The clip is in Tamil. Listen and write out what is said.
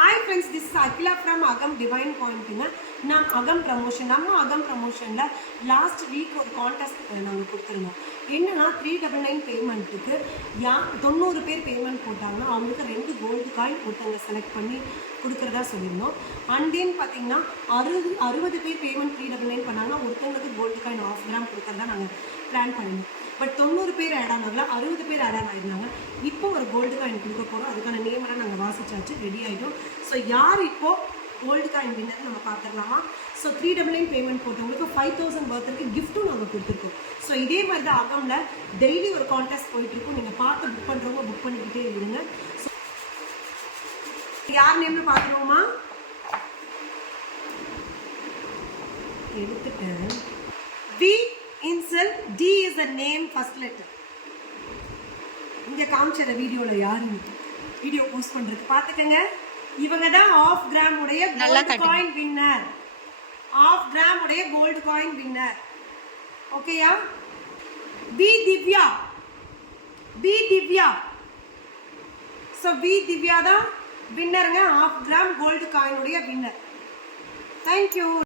Hi friends, this is Akila from Agam Divine Pointing. நான் அகம் ப்ரமோஷன் நம்ம அகம் ப்ரமோஷனில் லாஸ்ட் வீக் ஒரு கான்டெஸ்ட் நாங்கள் கொடுத்துருந்தோம். என்னன்னா 399 பேமெண்ட்டுக்கு 90 பேர் பேமெண்ட் போட்டாங்கன்னா அவங்களுக்கு 2 கோல்டு காயின் ஒருத்தவங்க செலக்ட் பண்ணி கொடுக்குறதா சொல்லியிருந்தோம். அண்ட் தென் பார்த்தீங்கன்னா 60 பேர் பேமெண்ட் 399 பண்ணாங்கன்னா ஒருத்தவங்களுக்கு கோல்டு காயின் 1/2 கிராம் கொடுக்குறதா நாங்கள் பிளான் பண்ணியிருந்தோம். பட் 90 பேர் ஆட் ஆனாங்களா, 60 பேர் ஆட் ஆகிருந்தாங்க. இப்போ ஒரு கோல்டு காயின் கொடுக்க போகிறோம். அதுக்கான நேமெல்லாம் நாங்கள் வாசிச்சாச்சு, ரெடி ஆகிட்டோம். ஸோ யார் இப்போது கோல்டு காயின் வின்னர் நம்ம பார்த்துடலாமா? ஸோ 399 பேமெண்ட் போட்டவங்களுக்கு 5000 பர்த்டேக்கு கிஃப்ட்டும் நாங்கள் கொடுத்துருக்கோம். ஸோ இதே மாதிரி தான் அகமில் டெய்லி ஒரு கான்டெஸ்ட் போயிட்டுருக்கோம். நீங்கள் பார்த்து புக் பண்ணுறவங்க புக் பண்ணிக்கிட்டே இருங்க. ஸோ யார் நேம்னு பார்த்துருவோமா? எடுத்துட்டேன். வி இன்சல் D is a name first letter. இங்கே காமிச்சிட வீடியோவில் யாருன்னு வீடியோ போஸ்ட் பண்ணுறது பார்த்துக்கங்க. இவங்க தான் 1/2 கிராம் உடைய கோல்டு காயின் வின்னர். 1/2 கிராம் உடைய கோல்டு காயின் வின்னர். ஓகேயா? P Divya. So P Divya தான் வின்னருங்க, 1/2 கிராம் கோல்டு காயின் உடைய வின்னர். தேங்க்யூ.